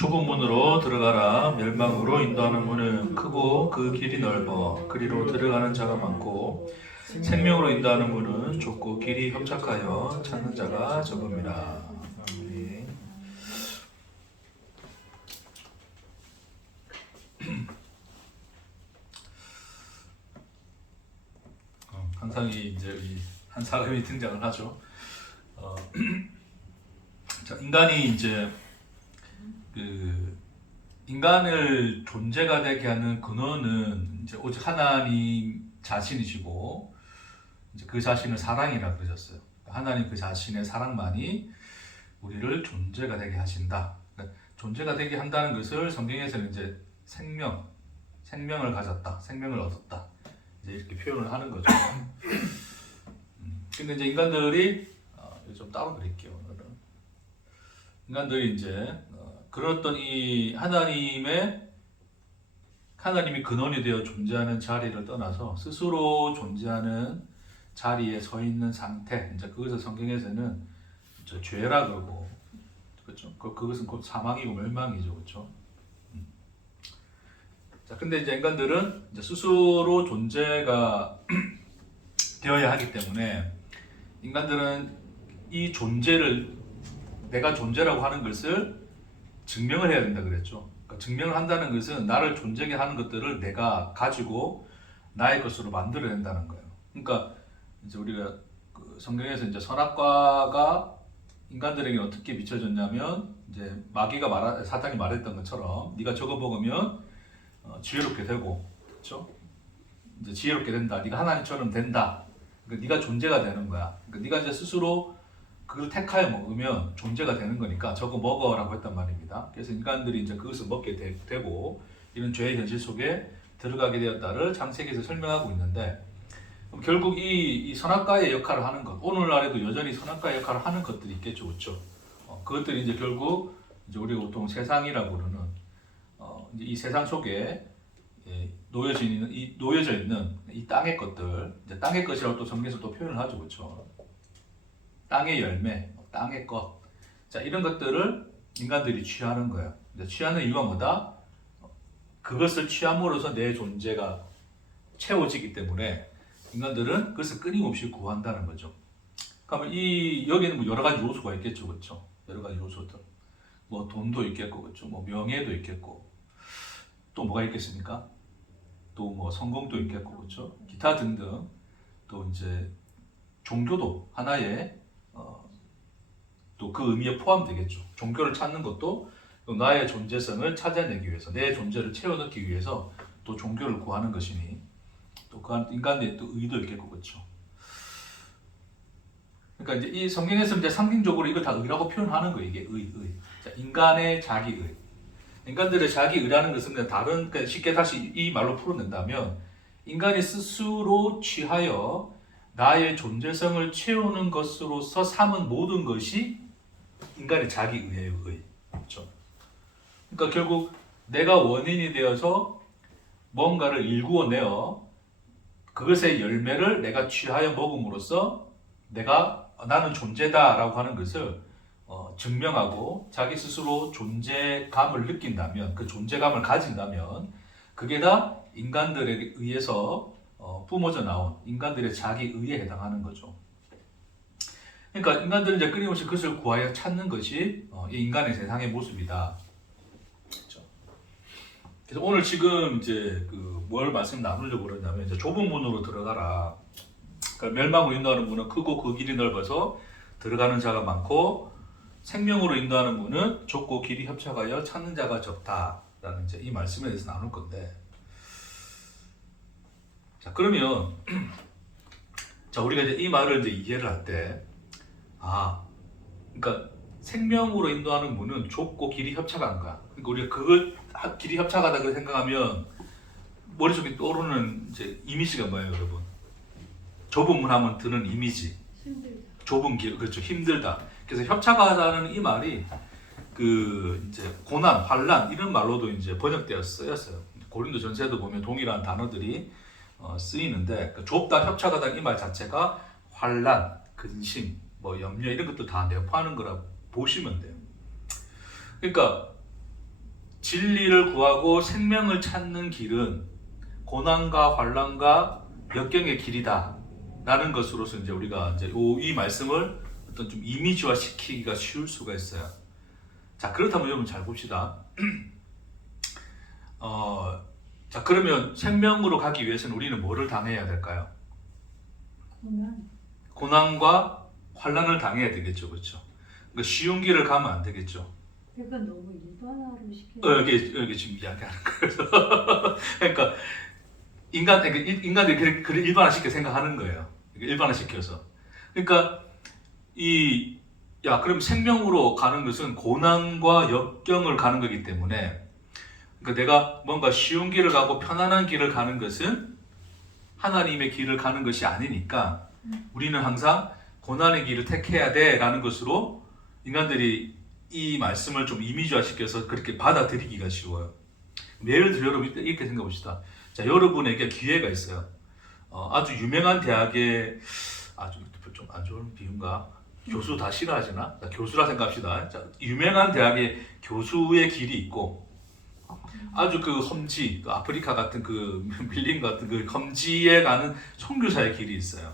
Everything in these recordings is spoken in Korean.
좁은 문으로 들어가라. 멸망으로 인도하는 문은 크고 그 길이 넓어 그리로 들어가는 자가 많고 생명으로 인도하는 문은 좁고 길이 협착하여 찾는 자가 적음이라. 아멘. 항상 이제 한 사람이 등장을 하죠. 자, 인간이 이제 그 인간을 존재가 되게 하는 근원은 이제 오직 하나님 자신이시고 이제 그 자신을 사랑이라 그러셨어요. 하나님 그 자신의 사랑만이 우리를 존재가 되게 하신다. 그러니까 존재가 되게 한다는 것을 성경에서는 이제 생명을 가졌다, 생명을 얻었다. 이제 이렇게 표현을 하는 거죠. 근데 이제 인간들이 좀 따로 드릴게요. 오늘은 인간들이 이제 그렇던 이 하나님이 근원이 되어 존재하는 자리를 떠나서 스스로 존재하는 자리에 서 있는 상태, 이제 그것을 성경에서는 이제 죄라 그러고, 그렇죠? 그것은 곧 사망이고 멸망이죠, 그렇죠? 자, 근데 이제 인간들은 이제 스스로 존재가 되어야 하기 때문에 인간들은 이 존재를 내가 존재라고 하는 것을 증명을 해야 된다 그랬죠. 그러니까 증명을 한다는 것은 나를 존재게 하는 것들을 내가 가지고 나의 것으로 만들어낸다는 거예요. 그러니까 이제 우리가 그 성경에서 이제 선악과가 인간들에게 어떻게 비춰졌냐면 이제 사탄이 말했던 것처럼 네가 저거 먹으면 지혜롭게 되고, 그렇죠? 이제 지혜롭게 된다. 네가 하나님처럼 된다. 그러니까 네가 존재가 되는 거야. 그러니까 네가 이제 스스로 그걸 택하여 먹으면 존재가 되는 거니까 저거 먹어라고 했단 말입니다. 그래서 인간들이 이제 그것을 먹게 되고 이런 죄의 현실 속에 들어가게 되었다를 창세기에서 설명하고 있는데, 그럼 결국 이 선악과의 역할을 하는 것, 오늘날에도 여전히 선악과의 역할을 하는 것들이 있겠죠, 그렇죠? 그것들이 이제 결국 이제 우리가 보통 세상이라고 그러는 이제 이 세상 속에 놓여져 있는 이 땅의 것들, 이제 땅의 것이라고 또 성경에서 또 표현을 하죠, 그렇죠? 땅의 열매, 땅의 것, 자 이런 것들을 인간들이 취하는 거예요. 취하는 이유가 뭐다? 그것을 취함으로써 내 존재가 채워지기 때문에 인간들은 그것을 끊임없이 구한다는 거죠. 그러면 여기는 뭐 여러 가지 요소가 있겠죠, 그렇죠? 여러 가지 요소들, 뭐 돈도 있겠고, 그렇죠? 뭐 명예도 있겠고, 또 뭐가 있겠습니까? 또 뭐 성공도 있겠고, 그렇죠? 기타 등등, 또 이제 종교도 하나의 또 그 의미에 포함되겠죠. 종교를 찾는 것도 나의 존재성을 찾아내기 위해서, 내 존재를 채워넣기 위해서 또 종교를 구하는 것이니, 또 그 인간의 또 의도 있겠고, 그렇죠. 그러니까 이제 이 성경에서 이제 상징적으로 이걸 다 의라고 표현하는 거예요. 이게 의. 자, 인간의 자기의. 인간들의 자기의라는 것은 그냥 그러니까 쉽게 다시 이 말로 풀어낸다면 인간이 스스로 취하여 나의 존재성을 채우는 것으로서 삼은 모든 것이 인간의 자기의예요. 그렇죠? 그러니까 결국 내가 원인이 되어서 뭔가를 일구어내어 그것의 열매를 내가 취하여 먹음으로써 나는 존재다라고 하는 것을 증명하고 자기 스스로 존재감을 느낀다면, 그 존재감을 가진다면 그게 다 인간들에 의해서 뿜어져 나온 인간들의 자기의에 해당하는 거죠. 그러니까 인간들은 이제 끊임없이 그것을 구하여 찾는 것이 이 인간의 세상의 모습이다. 그렇죠? 그래서 오늘 지금 이제 뭘 말씀 나누려고 그러냐면 이제 좁은 문으로 들어가라. 그러니까 멸망으로 인도하는 문은 크고 그 길이 넓어서 들어가는 자가 많고 생명으로 인도하는 문은 좁고 길이 협착하여 찾는 자가 적다라는 이제 이 말씀에 대해서 나눌 건데, 자 그러면 자 우리가 이제 이 말을 이제 이해를 할 때, 그러니까 생명으로 인도하는 문은 좁고 길이 협착한 거야. 그러니까 우리가 그걸 길이 협착하다고 생각하면 머릿속에 떠오르는 이제 이미지가 뭐예요, 여러분? 좁은 문 하면 드는 이미지. 힘들다. 좁은 길, 그렇죠. 힘들다. 그래서 협착하다는 이 말이 이제 고난, 환란 이런 말로도 이제 번역되어 쓰였어요. 고린도 전서에도 보면 동일한 단어들이 쓰이는데, 좁다, 협착하다 이 말 자체가 환란, 근심, 뭐 염려 이런 것도 다 내포하는 거라 보시면 돼요. 그러니까 진리를 구하고 생명을 찾는 길은 고난과 환난과 역경의 길이다 라는 것으로서 이제 우리가 이제 이 말씀을 어떤 좀 이미지화 시키기가 쉬울 수가 있어요. 자, 그렇다면 여러분 잘 봅시다. 자, 그러면 생명으로 가기 위해서는 우리는 뭐를 당해야 될까요? 고난과 환난을 당해야 되겠죠, 그렇죠? 그러니까 쉬운 길을 가면 안 되겠죠. 그건 너무 일반화로 시켜요. 여기 지금 이야기하는 거예요. 그러니까 인간들이 그를 일반화시켜 생각하는 거예요. 일반화시켜서. 그러니까 그럼 생명으로 가는 것은 고난과 역경을 가는 거기 때문에, 그러니까 내가 뭔가 쉬운 길을 가고 편안한 길을 가는 것은 하나님의 길을 가는 것이 아니니까 우리는 항상 고난의 길을 택해야 돼라는 것으로 인간들이 이 말씀을 좀 이미지화시켜서 그렇게 받아들이기가 쉬워요. 예를 들어 여러분 이렇게 생각해 봅시다. 자, 여러분에게 기회가 있어요. 아주 유명한 대학의 아주 좀 안 좋은 비유인가? 교수 다 싫어하시나? 교수라 생각합시다. 자, 유명한 대학의 교수의 길이 있고 아주 그 험지, 그 아프리카 같은 그 밀림 같은 그 험지에 가는 선교사의 길이 있어요.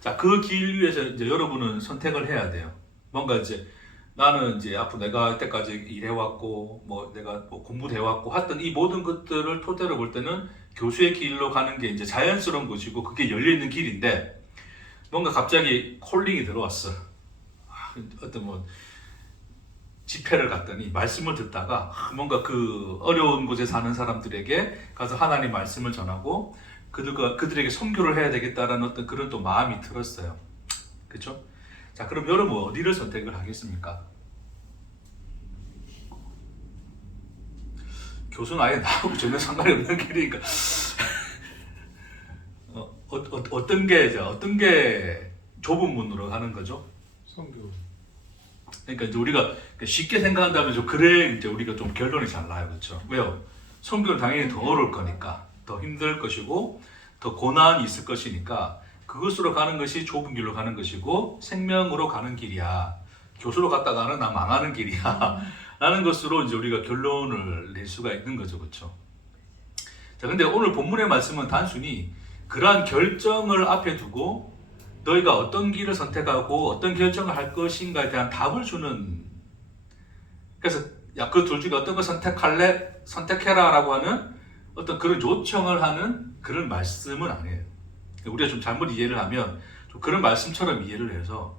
자, 그 길 위에서 이제 여러분은 선택을 해야 돼요. 뭔가 이제 나는 이제 앞으로 내가 이때까지 일해왔고, 뭐 내가 뭐 공부도 해왔고 했던 이 모든 것들을 토대로 볼 때는 교수의 길로 가는 게 이제 자연스러운 것이고 그게 열려있는 길인데 뭔가 갑자기 콜링이 들어왔어. 어떤 뭐 집회를 갔더니 말씀을 듣다가 뭔가 그 어려운 곳에 사는 사람들에게 가서 하나님 말씀을 전하고 그들에게 선교를 해야 되겠다라는 어떤 그런 또 마음이 들었어요. 그렇죠? 자, 그럼 여러분 어디를 선택을 하겠습니까? 교수는 아예 나하고 전혀 상관이 없는 길이니까 어떤 게 좁은 문으로 가는 거죠? 선교. 그러니까 이제 우리가 쉽게 생각한다면 그래 이제 우리가 좀 결론이 잘 나요, 그렇죠? 왜요? 선교는 당연히 더 어려울 거니까, 더 힘들 것이고, 더 고난이 있을 것이니까 그것으로 가는 것이 좁은 길로 가는 것이고 생명으로 가는 길이야. 교수로 갔다가는 나 망하는 길이야. 라는 것으로 이제 우리가 결론을 낼 수가 있는 거죠, 그렇죠? 자, 근데 오늘 본문의 말씀은 단순히 그러한 결정을 앞에 두고 너희가 어떤 길을 선택하고 어떤 결정을 할 것인가에 대한 답을 주는, 그래서 야, 그 둘 중에 어떤 걸 선택할래? 선택해라 라고 하는 어떤 그런 요청을 하는 그런 말씀은 아니에요. 우리가 좀 잘못 이해를 하면 좀 그런 말씀처럼 이해를 해서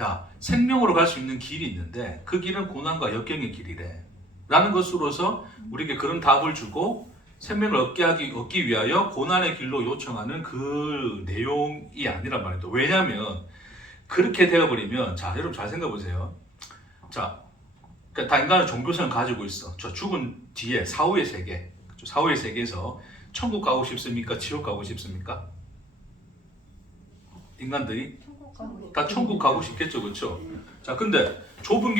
야, 생명으로 갈 수 있는 길이 있는데 그 길은 고난과 역경의 길이래 라는 것으로서 우리에게 그런 답을 주고 생명을 얻기 위하여 고난의 길로 요청하는 그 내용이 아니란 말이죠. 왜냐하면 그렇게 되어버리면, 자, 여러분 잘 생각해 보세요. 자, 그러니까 다 인간은 종교성을 가지고 있어. 저 죽은 뒤에 사후의 세계, 사후의 세계에서 천국 가고 싶습니까? 지옥 가고 싶습니까? 인간들이 다 천국 가고 싶겠죠, 그렇죠? 자, 근데 좁은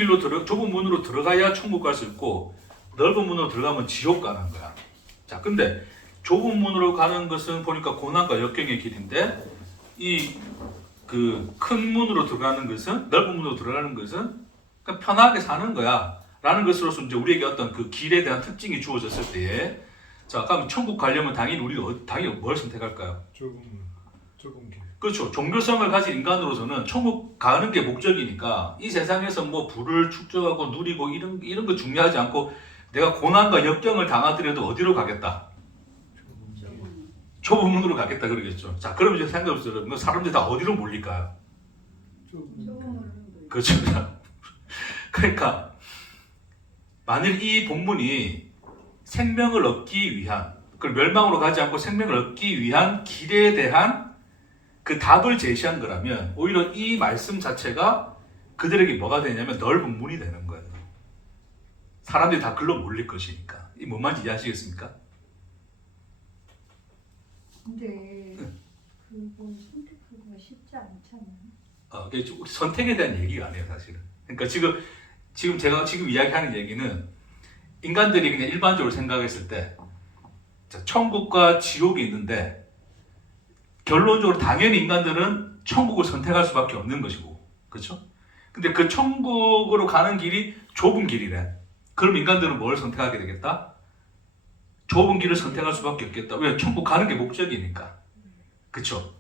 문으로 들어가야 천국 갈 수 있고 넓은 문으로 들어가면 지옥 가는 거야. 자, 근데 좁은 문으로 가는 것은 보니까 고난과 역경의 길인데 이 그 큰 문으로 들어가는 것은, 넓은 문으로 들어가는 것은 그냥 편하게 사는 거야 라는 것으로서 이제 우리에게 어떤 그 길에 대한 특징이 주어졌을 때에, 자, 그럼 천국 가려면 당연히 우리가 당연히 뭘 선택할까요? 좁은 길. 그렇죠. 종교성을 가진 인간으로서는 천국 가는 게 목적이니까 이 세상에서 뭐 부를 축적하고 누리고 이런 거 중요하지 않고 내가 고난과 역경을 당하더라도 어디로 가겠다? 좁은 문으로 가겠다 그러겠죠. 자, 그럼 이제 생각해보세요. 여러분, 사람들이 다 어디로 몰릴까요? 그렇죠. 그러니까 만일 이 본문이 생명을 얻기 위한, 그걸 멸망으로 가지 않고 생명을 얻기 위한 길에 대한 그 답을 제시한 거라면 오히려 이 말씀 자체가 그들에게 뭐가 되냐면 넓은 문이 되는 거예요. 사람들이 다 글로 몰릴 것이니까. 이 뭔 말인지 이해하시겠습니까? 근데 그거 선택하기가 쉽지 않잖아요. 그게 선택에 대한 얘기가 아니에요, 사실은. 그러니까 지금 제가 이야기하는 얘기는 인간들이 그냥 일반적으로 생각했을 때, 자, 천국과 지옥이 있는데 결론적으로 당연히 인간들은 천국을 선택할 수밖에 없는 것이고, 그렇죠? 근데 그 천국으로 가는 길이 좁은 길이래. 그럼 인간들은 뭘 선택하게 되겠다? 좁은 길을 선택할 수밖에 없겠다. 왜? 천국 가는 게 목적이니까. 그쵸?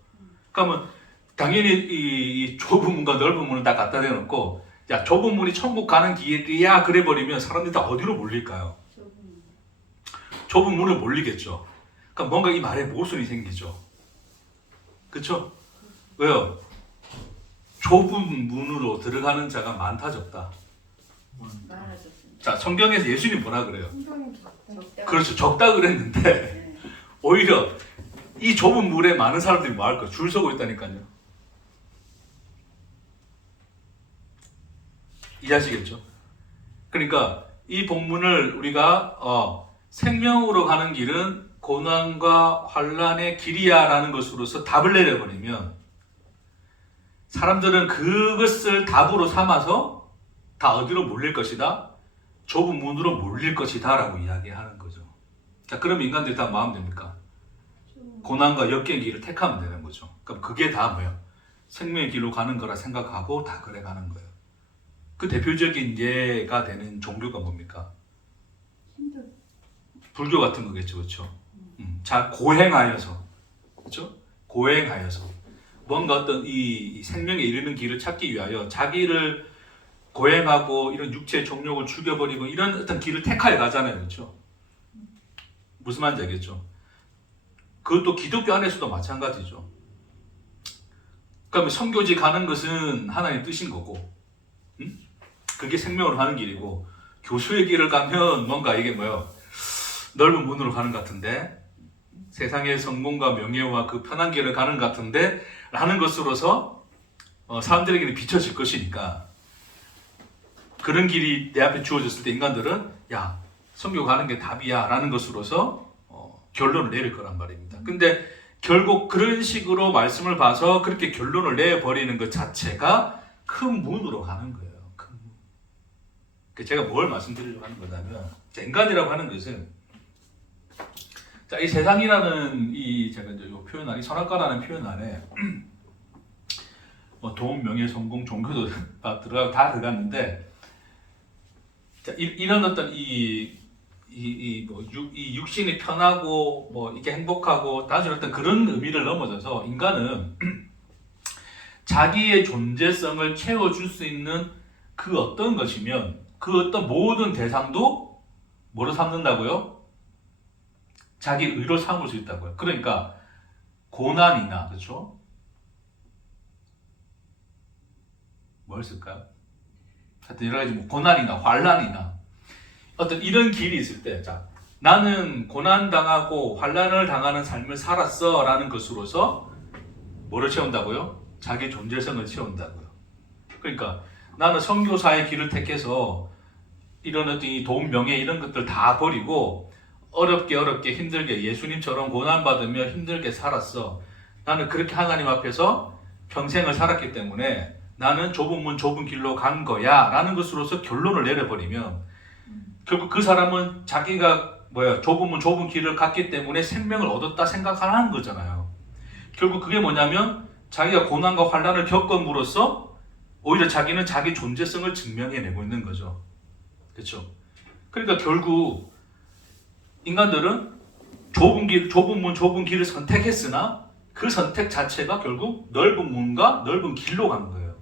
그러면 당연히 이 좁은 문과 넓은 문을 다 갖다 대놓고 야 좁은 문이 천국 가는 길이야 그래 버리면 사람들이 다 어디로 몰릴까요? 좁은 문을 몰리겠죠. 그러니까 뭔가 이 말에 모순이 생기죠. 그쵸? 왜요? 좁은 문으로 들어가는 자가 많다 적다. 많아졌습니다. 자 성경에서 예수님 뭐라 그래요? 성경이 적다. 적다. 그렇죠. 적다 그랬는데 네. 오히려 이 좁은 물에 많은 사람들이 뭐 할까? 줄 서고 있다니까요. 이해하시겠죠? 그러니까 이 본문을 우리가 생명으로 가는 길은 고난과 환난의 길이야라는 것으로서 답을 내려버리면 사람들은 그것을 답으로 삼아서 다 어디로 몰릴 것이다? 좁은 문으로 몰릴 것이다 라고 이야기하는 거죠. 자, 그럼 인간들이 다 뭐 하면 됩니까? 고난과 역경의 길을 택하면 되는 거죠. 그럼 그게 다 뭐예요? 생명의 길로 가는 거라 생각하고 다 그래 가는 거예요. 그 대표적인 예가 되는 종교가 뭡니까? 힘들. 불교 같은 거겠죠, 그렇죠? 자, 고행하여서, 그렇죠? 고행하여서 뭔가 어떤 이 생명에 이르는 길을 찾기 위하여 자기를 고행하고 이런 육체의 정욕을 죽여버리고 이런 어떤 길을 택하여 가잖아요, 그렇죠? 무슨 말인지 알겠죠? 그것도 기독교 안에서도 마찬가지죠. 그러면 선교지 가는 것은 하나님의 뜻인 거고, 그게 생명으로 가는 길이고, 교수의 길을 가면 뭔가 이게 뭐예요? 넓은 문으로 가는 것 같은데, 세상의 성공과 명예와 그 편한 길을 가는 것 같은데, 라는 것으로서 사람들에게는 비춰질 것이니까, 그런 길이 내 앞에 주어졌을 때 인간들은 야, 선교 가는 게 답이야 라는 것으로서 결론을 내릴 거란 말입니다. 근데 결국 그런 식으로 말씀을 봐서 그렇게 결론을 내버리는 것 자체가 큰 문으로 가는 거예요. 큰 문. 제가 뭘 말씀드리려고 하는 거냐면, 인간이라고 하는 것은, 자, 이 세상이라는 제가 이제 요 표현 안에, 이 선악과라는 표현 안에, 뭐 돈, 명예, 성공, 종교도 다 들어갔는데, 자, 이런 어떤 이 육신이 편하고 뭐 이렇게 행복하고 단순히 어떤 그런 의미를 넘어서서 인간은 자기의 존재성을 채워줄 수 있는 그 어떤 것이면 그 어떤 모든 대상도 뭐로 삼는다고요? 자기 의로 삼을 수 있다고요. 그러니까 고난이나, 그렇죠? 뭘 쓸까요? 하여튼 여러 가지 뭐 고난이나 환난이나 어떤 이런 길이 있을 때, 자, 나는 고난 당하고 환난을 당하는 삶을 살았어 라는 것으로서 뭐를 채운다고요? 자기 존재성을 채운다고요. 그러니까 나는 선교사의 길을 택해서 이런 어떤 이 돈, 명예 이런 것들 다 버리고 어렵게 힘들게 예수님처럼 고난받으며 힘들게 살았어. 나는 그렇게 하나님 앞에서 평생을 살았기 때문에 나는 좁은 문 좁은 길로 간 거야 라는 것으로서 결론을 내려버리면 결국 그 사람은 자기가 좁은 문 좁은 길을 갔기 때문에 생명을 얻었다 생각하는 거잖아요. 결국 그게 뭐냐면 자기가 고난과 환난을 겪음으로써 오히려 자기는 자기 존재성을 증명해내고 있는 거죠. 그렇죠? 그러니까 결국 인간들은 좁은 문 좁은 길을 선택했으나 그 선택 자체가 결국 넓은 문과 넓은 길로 간 거예요.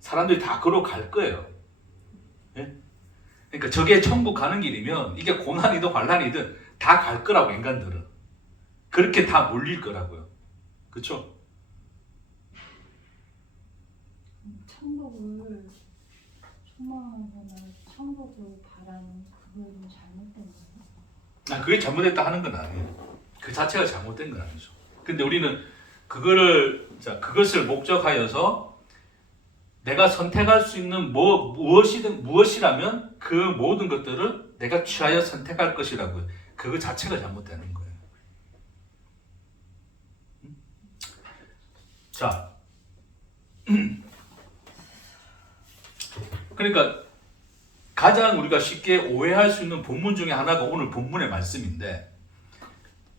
사람들이 다 그로 갈 거예요. 예? 그러니까 저게 천국 가는 길이면 이게 고난이든 환난이든 다 갈 거라고 인간들은. 그렇게 다 몰릴 거라고요. 그렇죠? 천국을 소망하거나 천국을 바라는 그건 잘못된 거예요? 그게 잘못됐다 하는 건 아니에요. 그 자체가 잘못된 건 아니죠. 근데 우리는 그것을 목적하여서 내가 선택할 수 있는 무엇이라면 그 모든 것들을 내가 취하여 선택할 것이라고요. 그거 자체가 잘못되는 거예요. 자, 그러니까 가장 우리가 쉽게 오해할 수 있는 본문 중에 하나가 오늘 본문의 말씀인데,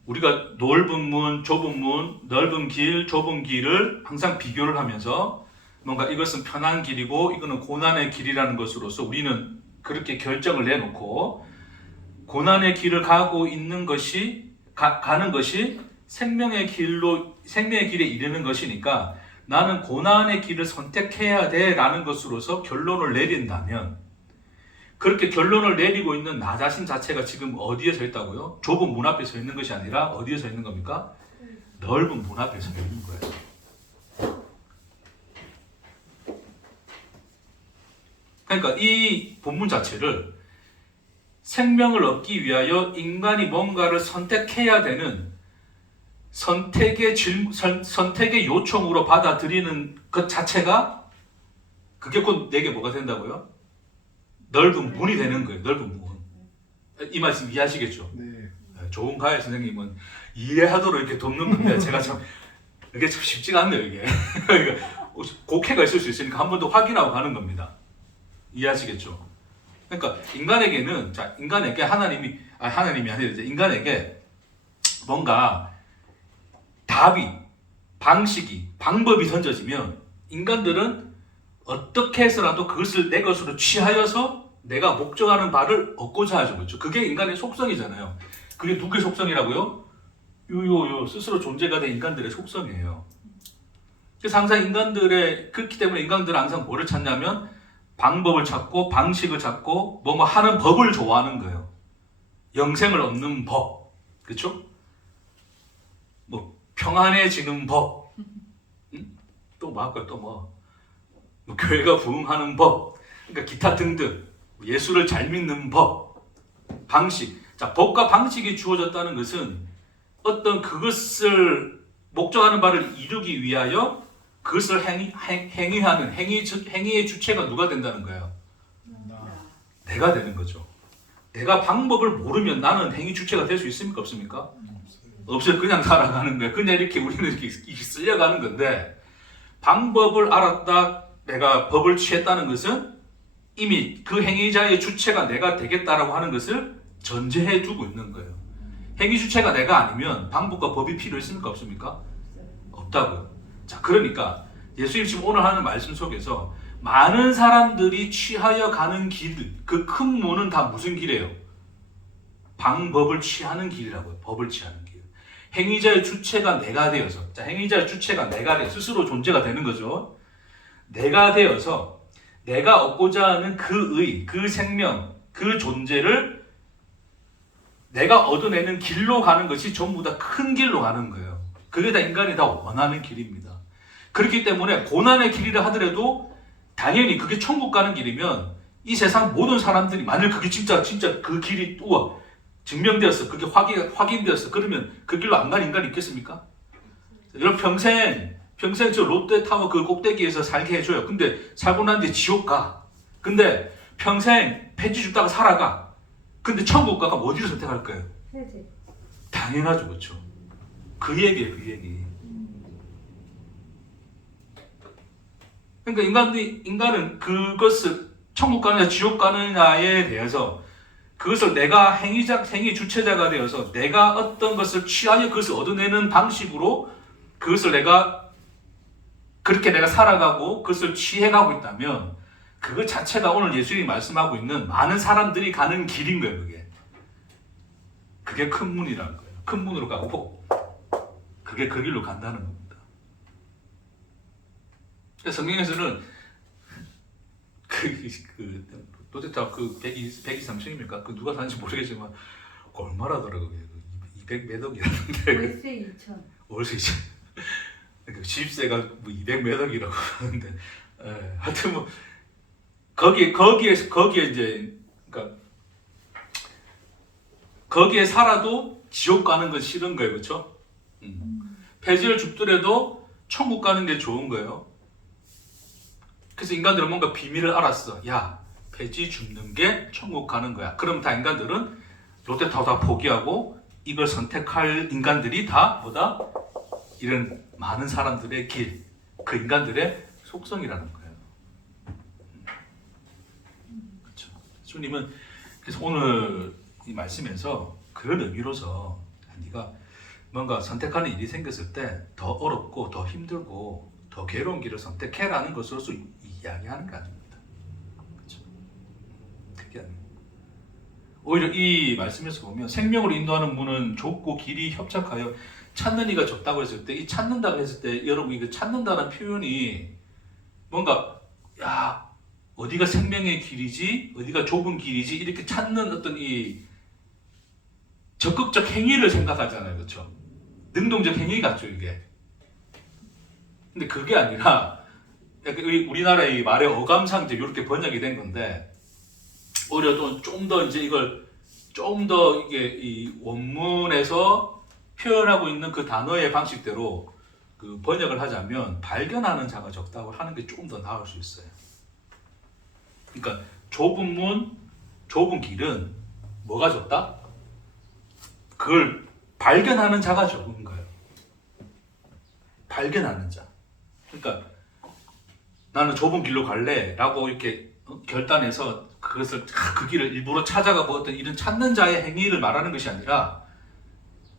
우리가 넓은 문, 좁은 문, 넓은 길, 좁은 길을 항상 비교를 하면서 뭔가 이것은 편한 길이고 이거는 고난의 길이라는 것으로서 우리는 그렇게 결정을 내놓고 고난의 길을 가고 있는 것이 가는 것이 생명의 길에 이르는 것이니까 나는 고난의 길을 선택해야 돼라는 것으로서 결론을 내린다면, 그렇게 결론을 내리고 있는 나 자신 자체가 지금 어디에 서 있다고요? 좁은 문 앞에 서 있는 것이 아니라 어디에 서 있는 겁니까? 넓은 문 앞에 서 있는 거예요. 그러니까 이 본문 자체를 생명을 얻기 위하여 인간이 뭔가를 선택해야 되는 선택의 요청으로 받아들이는 것 자체가, 그게 곧 내게 뭐가 된다고요? 넓은 문이 되는 거예요. 넓은 문. 이 말씀 이해하시겠죠? 네. 좋은 가해 선생님은 이해하도록 이렇게 돕는 건데 제가 참 이게 참 쉽지가 않네요. 이게 그러니까 곡해가 있을 수 있으니까 한 번 더 확인하고 가는 겁니다. 이해하시겠죠? 그러니까 인간에게는, 자, 인간에게 하나님이 아니라 이제 인간에게 뭔가 답이, 방식이, 방법이 던져지면 인간들은 어떻게 해서라도 그것을 내 것으로 취하여서 내가 목적하는 바를 얻고자 하죠. 그렇죠? 그게 인간의 속성이잖아요. 그게 누구의 속성이라고요? 요 스스로 존재가 된 인간들의 속성이에요. 그래서 항상 그렇기 때문에 인간들은 항상 뭐를 찾냐면 방법을 찾고 방식을 찾고 뭐 하는 법을 좋아하는 거예요. 영생을 얻는 법, 그렇죠? 뭐 평안해지는 법, 또 뭐 할까요? 또 뭐 교회가 부흥하는 법, 그러니까 기타 등등, 예수를 잘 믿는 법, 방식. 자, 법과 방식이 주어졌다는 것은 어떤 그것을 목적하는 바를 이루기 위하여 그것을 행위하는 행위의 주체가 누가 된다는 거예요? 내가 되는 거죠. 내가 방법을 모르면 나는 행위 주체가 될 수 있습니까? 없습니까? 없어요. 그냥 살아가는 거예요. 그냥 이렇게 우리는 이렇게 쓸려가는 건데, 방법을 알았다, 내가 법을 취했다는 것은 이미 그 행위자의 주체가 내가 되겠다라고 하는 것을 전제해 두고 있는 거예요. 행위 주체가 내가 아니면 방법과 법이 필요 있습니까? 없습니까? 없다고요. 자, 그러니까 예수님 지금 오늘 하는 말씀 속에서 많은 사람들이 취하여 가는 길, 그 큰 문은 다 무슨 길이에요? 방법을 취하는 길이라고요. 법을 취하는 길. 행위자의 주체가 내가 되어서, 자, 행위자의 주체가 내가 되어 스스로 존재가 되는 거죠. 내가 되어서 내가 얻고자 하는 그 생명, 그 존재를 내가 얻어내는 길로 가는 것이 전부 다 큰 길로 가는 거예요. 그게 다 인간이 다 원하는 길입니다. 그렇기 때문에 고난의 길이라 하더라도 당연히 그게 천국 가는 길이면 이 세상 모든 사람들이, 만일 그게 진짜 그 길이 증명되었어, 그게 확인되었어, 그러면 그 길로 안 가는 인간이 있겠습니까? 여러분 평생 저 롯데타워 그 꼭대기에서 살게 해줘요. 근데 살고 난 뒤에 지옥 가. 근데 평생 폐지 죽다가 살아가. 근데 천국 가면 어디를 선택할 거예요? 폐지. 당연하죠, 그렇죠? 그 얘기예요, 그 얘기. 그러니까 인간은 그것을 천국 가느냐 지옥 가느냐에 대해서 그것을 내가 행위 주체자가 되어서 내가 어떤 것을 취하여 그것을 얻어내는 방식으로 그것을 그렇게 내가 살아가고 그것을 취해가고 있다면 그것 자체가 오늘 예수님이 말씀하고 있는 많은 사람들이 가는 길인 거예요. 그게 큰 문이라는 거예요. 큰 문으로 가고 그게 그 길로 간다는 겁니다. 성경에서는 롯데타워 123층입니까? 그 누가 사는지 모르겠지만 얼마라더라고요. 200몇 억이라는데. 월세 2천. 월세 2천. 그러니까 집세가 뭐 200몇 억이라고 하는데, 하여튼 뭐 거기에 이제 그러니까 거기에 살아도 지옥 가는 건 싫은 거예요, 그렇죠? 폐지를 줍더라도 천국 가는 게 좋은 거예요. 그래서 인간들은 뭔가 비밀을 알았어. 야, 폐지 줍는 게 천국 가는 거야. 그럼 다 인간들은 롯데타워 다 포기하고 이걸 선택할 인간들이 다 뭐다? 이런 많은 사람들의 길, 그 인간들의 속성이라는 거예요. 그렇죠. 주님은 그래서 오늘 이 말씀에서 그런 의미로서 네가 뭔가 선택하는 일이 생겼을 때 더 어렵고 더 힘들고 더 괴로운 길을 선택해라는 것으로서 이야기하는 게 아닙니다. 그렇죠. 그게 오히려 이 말씀에서 보면 생명을 인도하는 문은 좁고 길이 협착하여 찾는 이가 적다고 했을 때 이 찾는다고 했을 때 여러분 이거 찾는다는 표현이 뭔가 야 어디가 생명의 길이지 어디가 좁은 길이지 이렇게 찾는 어떤 이 적극적 행위를 생각하잖아요. 그렇죠? 능동적 행위 같죠 이게. 근데 그게 아니라 약간 우리나라의 말의 어감상 이제 이렇게 번역이 된 건데 오히려 좀 더 이제 이걸 좀 더 이게 이 원문에서 표현하고 있는 그 단어의 방식대로 그 번역을 하자면 발견하는 자가 적다고 하는 게 조금 더 나을 수 있어요. 그러니까 좁은 문, 좁은 길은 뭐가 적다? 그걸 발견하는 자가 적은 거예요. 발견하는 자. 그러니까 나는 좁은 길로 갈래라고 이렇게 결단해서 그것을 그 길을 일부러 찾아가고 어떤 이런 찾는 자의 행위를 말하는 것이 아니라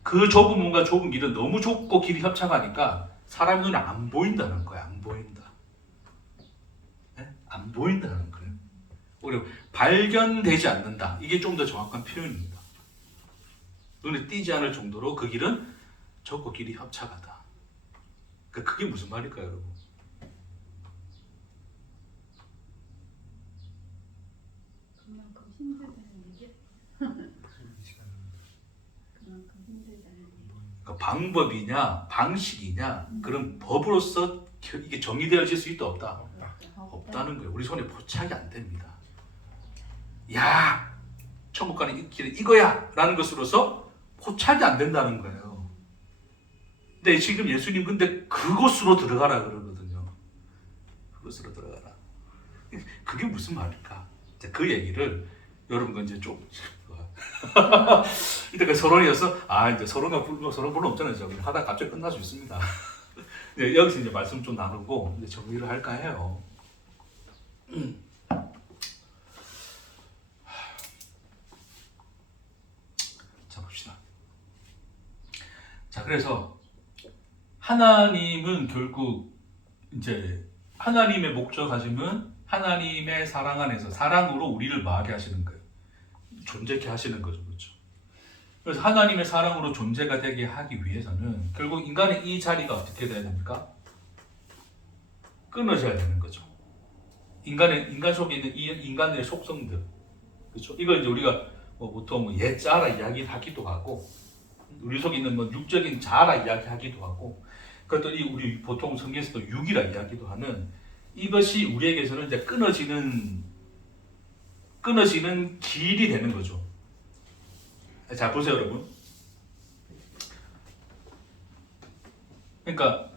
그 좁은 문과 좁은 길은 너무 좁고 길이 협착하니까 사람 눈에 안 보인다는 거야. 안 보인다. 네? 안 보인다는 거예요. 오히려 발견되지 않는다. 이게 좀 더 정확한 표현입니다. 눈에 띄지 않을 정도로 그 길은 좁고 길이 협착하다. 그러니까 그게 무슨 말일까요, 여러분? 그만큼 힘들다는 얘기? 그만큼 힘들다는 얘기. 그러니까 방법이냐 방식이냐 그런 법으로서 이게 정의되어질 수 있다 없다? 없다는 거예요. 우리 손에 포착이 안 됩니다. 야 천국 가는 이 길은 이거야 라는 것으로서 포착이 안 된다는 거예요. 근데 지금 예수님 근데 그곳으로 들어가라 그러거든요. 그곳으로 들어가라. 그게 무슨 말일까? 그 얘기를 여러분과 이제 좀 이때 그 서론이어서 이제 서론 별로 없잖아요. 그냥 하다 갑자기 끝날 수 있습니다. 네, 여기서 이제 말씀 좀 나누고 이제 정리를 할까 해요. 자 봅시다. 자 그래서 하나님은 결국 이제 하나님의 목적하심은 하나님의 사랑 안에서 사랑으로 우리를 뭐하게 하시는 거예요. 존재케 하시는 거죠. 그렇죠? 그래서 하나님의 사랑으로 존재가 되게 하기 위해서는 결국 인간의 이 자리가 어떻게 돼야 됩니까? 끊어져야 되는 거죠. 인간 속에 있는 이 인간의 속성들, 그렇죠? 이걸 이제 우리가 보통 옛자라 이야기하기도 하고, 우리 속에 있는 육적인 자라 이야기하기도 하고, 그것들이 우리 보통 성경에서도 육이라 이야기도 하는 이것이 우리에게서는 이제 끊어지는 길이 되는 거죠. 자 보세요, 여러분. 그러니까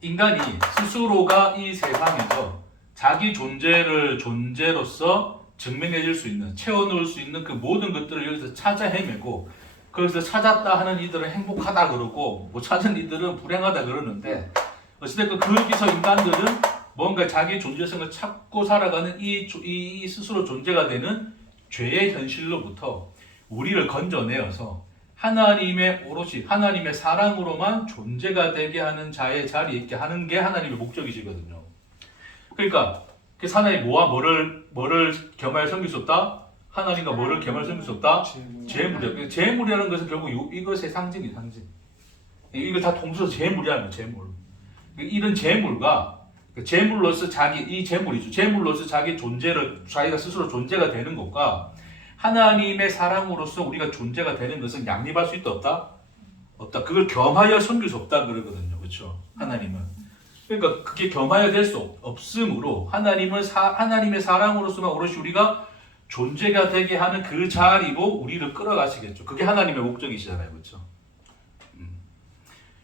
인간이 스스로가 이 세상에서 자기 존재를 존재로서 증명해줄 수 있는, 채워넣을 수 있는 그 모든 것들을 여기서 찾아 헤매고, 거기서 찾았다 하는 이들은 행복하다 그러고, 못 찾은 이들은 불행하다 그러는데, 어찌됐건 거기서 인간들은 뭔가 자기 존재성을 찾고 살아가는 이 스스로 존재가 되는 죄의 현실로부터 우리를 건져내어서 하나님의 오롯이 하나님의 사랑으로만 존재가 되게 하는 자의 자리에 있게 하는 게 하나님의 목적이시거든요. 그러니까 하나님 뭐를 겸하여 섬길 수 없다? 하나님과 뭐를 겸하여 섬길 수 없다? 재물이야. 재물이라는 것은 결국 이것의 상징이 상징. 이걸 다 통틀어서 재물이라는 거예요. 재물. 이런 재물과 재물로서 이 재물이죠. 재물로서 자기가 스스로 존재가 되는 것과 하나님의 사랑으로서 우리가 존재가 되는 것은 양립할 수 있다 없다? 없다. 그걸 겸하여 섬길 수 없다 그러거든요. 그렇죠? 하나님은. 그러니까 그게 겸하여 될 수 없으므로 하나님의 사랑으로서만 오롯이 우리가 존재가 되게 하는 그 자리로 우리를 끌어가시겠죠. 그게 하나님의 목적이시잖아요. 그렇죠?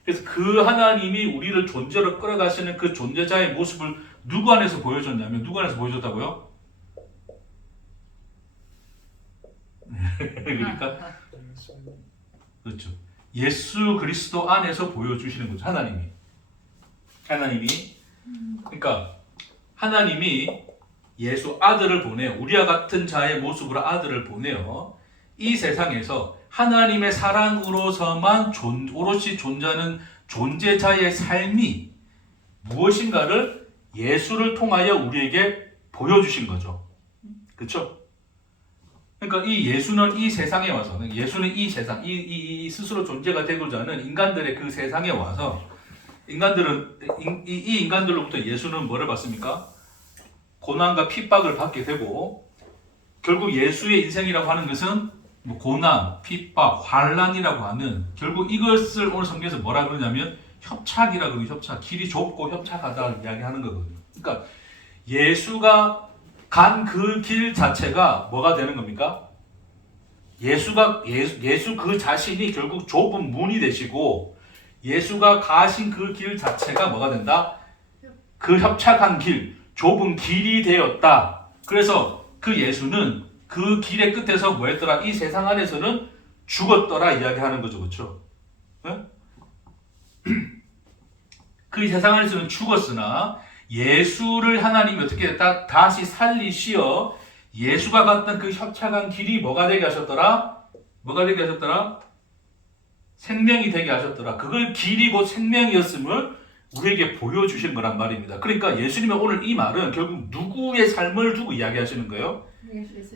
그래서 그 하나님이 우리를 존재로 끌어가시는 그 존재자의 모습을 누구 안에서 보여줬냐면, 누구 안에서 보여줬다고요? 그러니까 그렇죠. 예수 그리스도 안에서 보여주시는 거죠. 하나님이 그러니까 하나님이 예수 아들을 보내어 우리와 같은 자의 모습으로 아들을 보내어 이 세상에서 하나님의 사랑으로서만 오롯이 존재하는 존재자의 삶이 무엇인가를 예수를 통하여 우리에게 보여주신 거죠. 그렇죠? 그러니까 이 예수는 이 세상에 와서, 예수는 이 세상, 이 스스로 존재가 되고자 하는 인간들의 그 세상에 와서, 인간들은, 이 인간들로부터 예수는 뭐를 받습니까? 고난과 핍박을 받게 되고, 결국 예수의 인생이라고 하는 것은 뭐 고난, 핍박, 환란이라고 하는, 결국 이것을 오늘 성경에서 뭐라 그러냐면 협착이라고 그러고, 협착, 길이 좁고 협착하다 이야기하는 거거든요. 그러니까 예수가 간 그 길 자체가 뭐가 되는 겁니까? 예수 그 자신이 결국 좁은 문이 되시고, 예수가 가신 그 길 자체가 뭐가 된다? 그 협착한 길, 좁은 길이 되었다. 그래서 그 예수는 그 길의 끝에서 뭐 했더라? 이 세상 안에서는 죽었더라 이야기하는 거죠. 그렇죠? 네? 그 세상 안에서는 죽었으나 예수를 하나님이 어떻게 했다? 다시 살리시어 예수가 갔던 그 협착한 길이 뭐가 되게 하셨더라? 뭐가 되게 하셨더라? 생명이 되게 하셨더라. 그걸 길이 곧 생명이었음을 우리에게 보여주신 거란 말입니다. 그러니까 예수님의 오늘 이 말은 결국 누구의 삶을 두고 이야기하시는 거예요?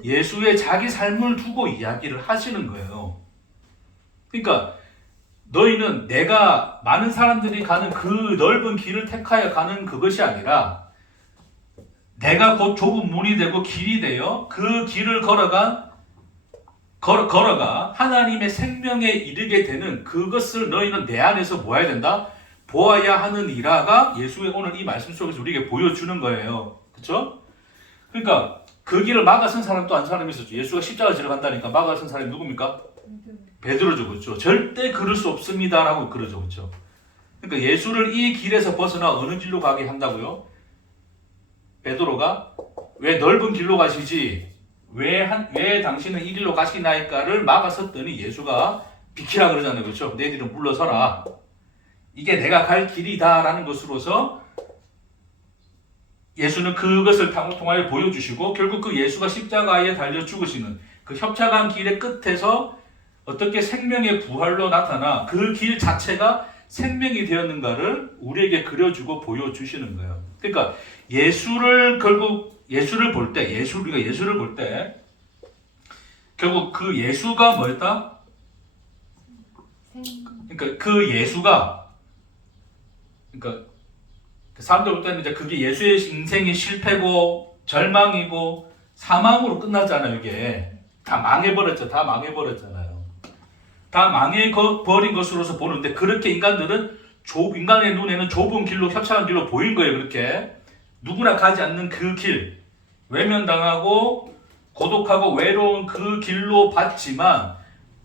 예수의 자기 삶을 두고 이야기를 하시는 거예요. 그러니까 너희는 내가 많은 사람들이 가는 그 넓은 길을 택하여 가는 그것이 아니라 내가 곧 좁은 문이 되고 길이 되어 그 길을 걸어가 하나님의 생명에 이르게 되는 그것을 너희는 내 안에서 뭐 해야 된다? 보아야 하는 이라가 예수의 오늘 이 말씀 속에서 우리에게 보여주는 거예요. 그렇죠? 그러니까 그 길을 막아선 사람 또 한 사람이 있었죠. 예수가 십자가 지러 간다니까 막아선 사람이 누굽니까? 베드로죠. 그렇죠? 절대 그럴 수 없습니다라고 그러죠. 그렇죠? 그러니까 예수를 이 길에서 벗어나 어느 길로 가게 한다고요? 베드로가 왜 넓은 길로 가시지? 왜 당신은 이 길로 가시나이까를 막아섰더니 예수가 비키라 그러잖아요. 그렇죠? 너희들은 물러서라. 이게 내가 갈 길이다라는 것으로서 예수는 그것을 통하여 보여주시고 결국 그 예수가 십자가에 달려 죽으시는 그 협착한 길의 끝에서 어떻게 생명의 부활로 나타나 그 길 자체가 생명이 되었는가를 우리에게 그려주고 보여주시는 거예요. 그러니까 우리가 예수를 볼 때 결국 그 예수가 뭐였다? 그러니까 그 예수가 그러니까 사람들 볼 때는 이제 그게 예수의 인생의 실패고 절망이고 사망으로 끝났잖아요. 이게 다 망해버렸잖아요. 다 망해버린 것으로서 보는데 그렇게 인간의 눈에는 좁은 길로 협착한 길로 보인 거예요. 그렇게 누구나 가지 않는 그 길, 외면당하고 고독하고 외로운 그 길로 봤지만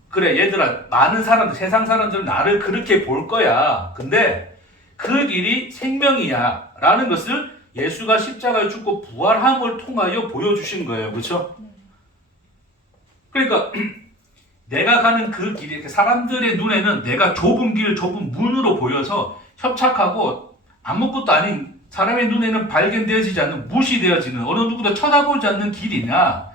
그래 얘들아 많은 사람들 세상 사람들은 나를 그렇게 볼 거야. 근데 그 길이 생명이야 라는 것을 예수가 십자가에 죽고 부활함을 통하여 보여주신 거예요. 그렇죠? 그러니까 내가 가는 그 길이 사람들의 눈에는 내가 좁은 길, 좁은 문으로 보여서 협착하고 아무것도 아닌 사람의 눈에는 발견되어지지 않는 무시되어지는 어느 누구도 쳐다보지 않는 길이냐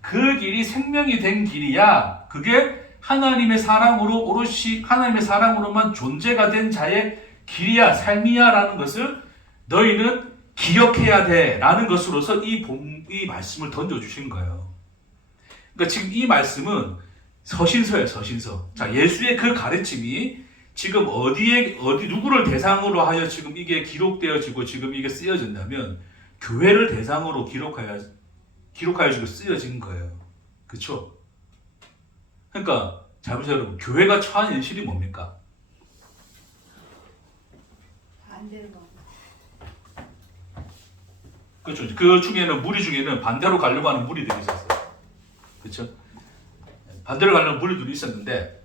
그 길이 생명이 된 길이야. 그게 하나님의 사랑으로 오롯이 하나님의 사랑으로만 존재가 된 자의 길이야 삶이야 라는 것을 너희는 기억해야 돼 라는 것으로서 이 말씀을 던져주신 거예요. 그러니까 지금 이 말씀은 서신서예요. 서신서. 자, 예수의 그 가르침이 지금 누구를 대상으로 하여 지금 이게 기록되어지고 지금 이게 쓰여진다면 교회를 대상으로 기록하여 지고 쓰여진 거예요. 그렇죠? 그러니까 잘 보세요 여러분. 교회가 처한 현실이 뭡니까? 반대로 가. 그렇죠. 그 중에는 무리 중에는 반대로 가려고 하는 무리들이 있었어요. 그렇죠? 반대로 가려는 무리들이 있었는데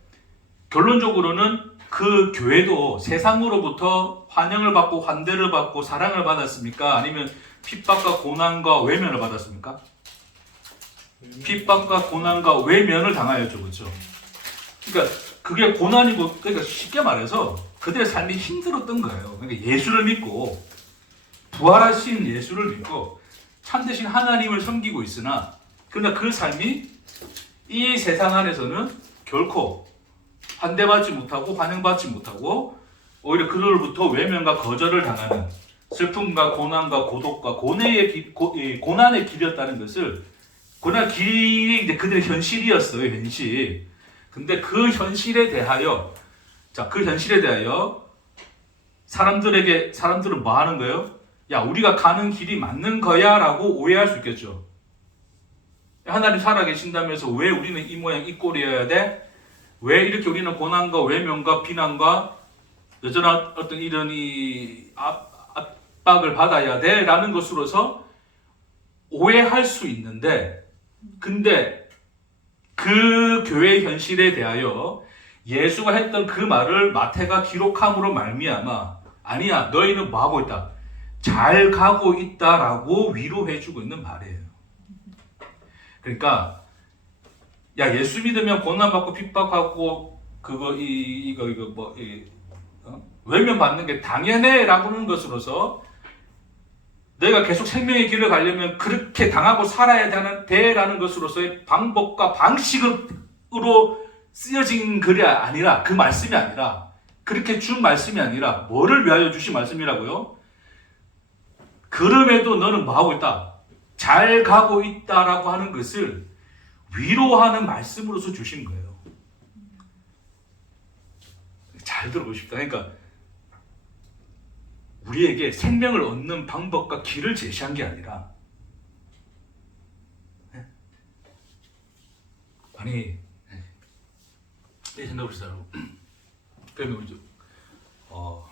결론적으로는 그 교회도 세상으로부터 환영을 받고 환대를 받고 사랑을 받았습니까? 아니면 핍박과 고난과 외면을 받았습니까? 핍박과 고난과 외면을 당하였죠. 그렇죠? 그러니까 그게 고난이고 그러니까 쉽게 말해서 그들의 삶이 힘들었던 거예요. 그러니까 예수를 믿고 부활하신 예수를 믿고 참되신 하나님을 섬기고 있으나 그러나 그 삶이 이 세상 안에서는 결코 환대받지 못하고 환영받지 못하고 오히려 그들로부터 외면과 거절을 당하는 슬픔과 고난과 고독과 고난의 길이었다는 것을 고난 길이 이제 그들의 현실이었어요, 현실. 근데 그 현실에 대하여, 그 현실에 대하여 사람들은 뭐 하는 거예요? 야, 우리가 가는 길이 맞는 거야 라고 오해할 수 있겠죠. 하나님 살아계신다면서 왜 우리는 이 모양 이 꼴이어야 돼? 왜 이렇게 우리는 고난과 외면과 비난과 여전한 어떤 이런 이 압박을 받아야 돼? 라는 것으로서 오해할 수 있는데, 근데 그 교회 현실에 대하여 예수가 했던 그 말을 마태가 기록함으로 말미암아 아니야, 너희는 뭐 하고 있다? 잘 가고 있다라고 위로해주고 있는 말이에요. 그러니까 야, 예수 믿으면 고난받고 핍박하고 외면 받는 게 당연해라고 하는 것으로서 너희가 계속 생명의 길을 가려면 그렇게 당하고 살아야 되라는 것으로서의 방법과 방식으로 쓰여진 글이 아니라, 그 말씀이 아니라, 그렇게 준 말씀이 아니라 뭐를 위하여 주신 말씀이라고요? 그럼에도 너는 뭐 하고 있다? 잘 가고 있다라고 하는 것을 위로하는 말씀으로서 주신 거예요. 잘 들어보십시오. 그러니까 우리에게 생명을 얻는 방법과 길을 제시한 게 아니라, 아니, 내 생각을 해보세요. 그러면 이제 뭐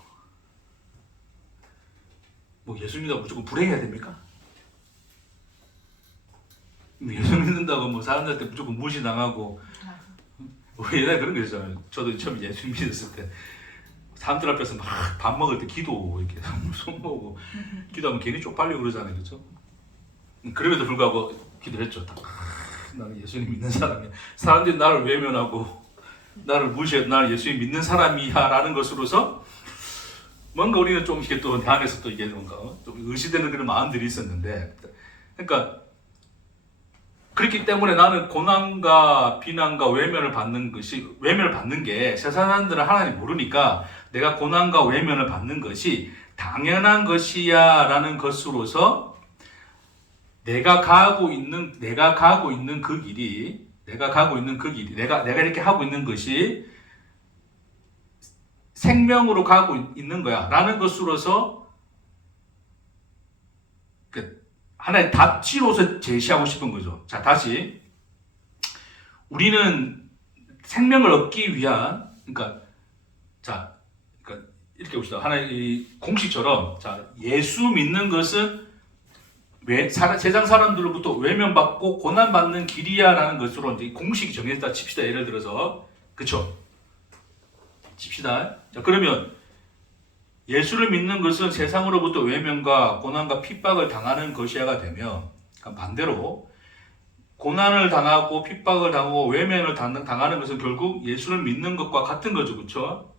예수 믿는다고 무조건 불행해야 됩니까? 예수 믿는다고 뭐 사람들한테 무조건 무시당하고, 옛날에 그런 거 있잖아요. 저도 처음 예수 믿었을 때 사람들 앞에서 막 밥 먹을 때 기도 이렇게 손 모으고 기도하면 괜히 쪽팔리고 그러잖아요, 그렇죠? 그럼에도 불구하고 기도를 했죠. 나는 예수님 믿는 사람이야. 사람들이 나를 외면하고 나를 무시해, 나를 예수님 믿는 사람이야라는 것으로서 뭔가 우리는 좀 이렇게 또 안에서 또 이게 뭔가 좀 의시되는 그런 마음들이 있었는데, 그러니까 그렇기 때문에 나는 고난과 비난과 외면을 받는 게 세상 사람들은 하나님 모르니까 내가 고난과 외면을 받는 것이 당연한 것이야 라는 것으로서 내가 가고 있는 그 길이, 내가 이렇게 하고 있는 것이 생명으로 가고 있는 거야 라는 것으로서 하나의 답지로서 제시하고 싶은 거죠. 자, 다시 우리는 생명을 얻기 위한, 그러니까 이렇게 봅시다. 하나의 공식처럼, 예수 믿는 것은 세상 사람들로부터 외면받고 고난받는 길이야라는 것으로 이제 공식이 정해졌다 칩시다. 예를 들어서, 그렇죠? 칩시다. 자, 그러면 예수를 믿는 것은 세상으로부터 외면과 고난과 핍박을 당하는 것이야가 되면, 반대로 고난을 당하고 핍박을 당하고 외면을 당하는 것은 결국 예수를 믿는 것과 같은 거죠, 그렇죠?